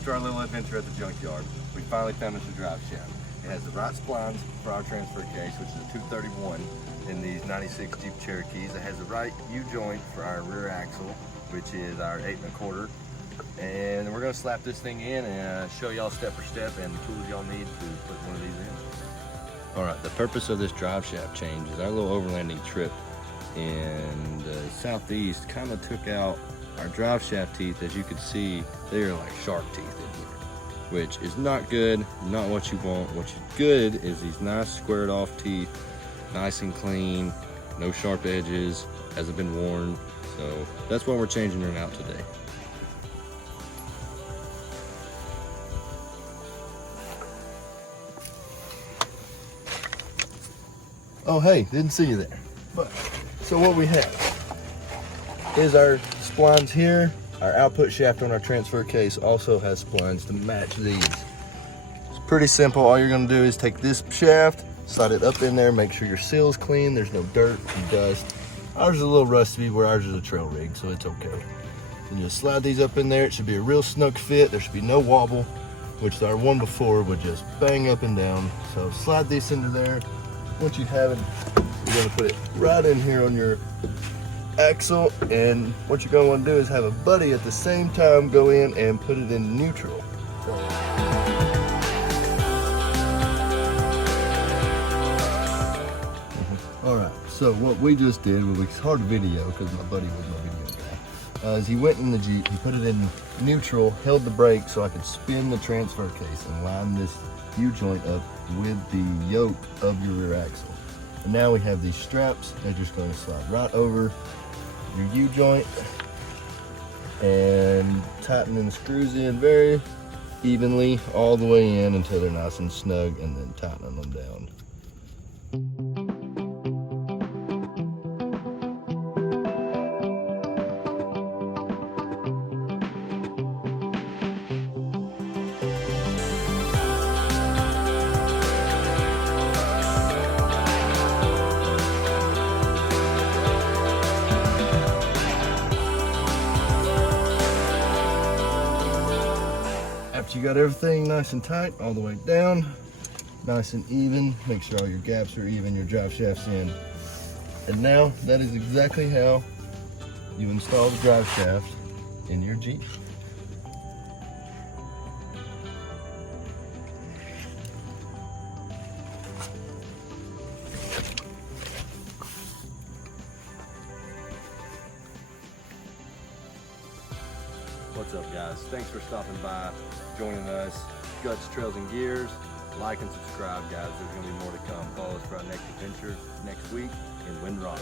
after our little adventure at the junkyard, we finally found us a drive shaft. It has the right splines for our transfer case, which is a 231 in these 96 Jeep Cherokees. It has the right U-joint for our rear axle, which is our 8 1/4. And we're gonna slap this thing in and show y'all step for step and the tools y'all need to put one of these in. All right, the purpose of this drive shaft change is our little overlanding trip in the southeast kind of took out our drive shaft teeth. As you can see, they are like shark teeth in here, which is not good, not what you want. What's good is these nice squared off teeth, nice and clean, no sharp edges, hasn't been worn. So that's why we're changing them out today. Oh hey, didn't see you there. But so what we have is our splines here. Our output shaft on our transfer case also has splines to match these. It's pretty simple. All you're gonna do is take this shaft, slide it up in there, make sure your seal's clean, there's no dirt and dust. Ours is a little rusty where ours is a trail rig, so it's okay. And just slide these up in there. It should be a real snug fit. There should be no wobble, which our one before would just bang up and down. So slide these into there. Once you have it, you're gonna put it right in here on your axle, and what you're gonna want to do is have a buddy at the same time go in and put it in neutral. All right, so what we just did, well, it's hard to video because my buddy was my video guy, is he went in the Jeep, he put it in neutral, held the brake so I could spin the transfer case and line this U-joint up with the yoke of your rear axle. And now we have these straps. They're just going to slide right over your U-joint and tightening the screws in very evenly all the way in until they're nice and snug, and then tightening them down. After you got everything nice and tight all the way down, nice and even, make sure all your gaps are even, your drive shaft's in. And now that is exactly how you install the drive shaft in your Jeep. What's up, guys? Thanks for stopping by, joining us. Guts, Trails, and Gears. Like and subscribe, guys. There's going to be more to come. Follow us for our next adventure next week in Wind Rock.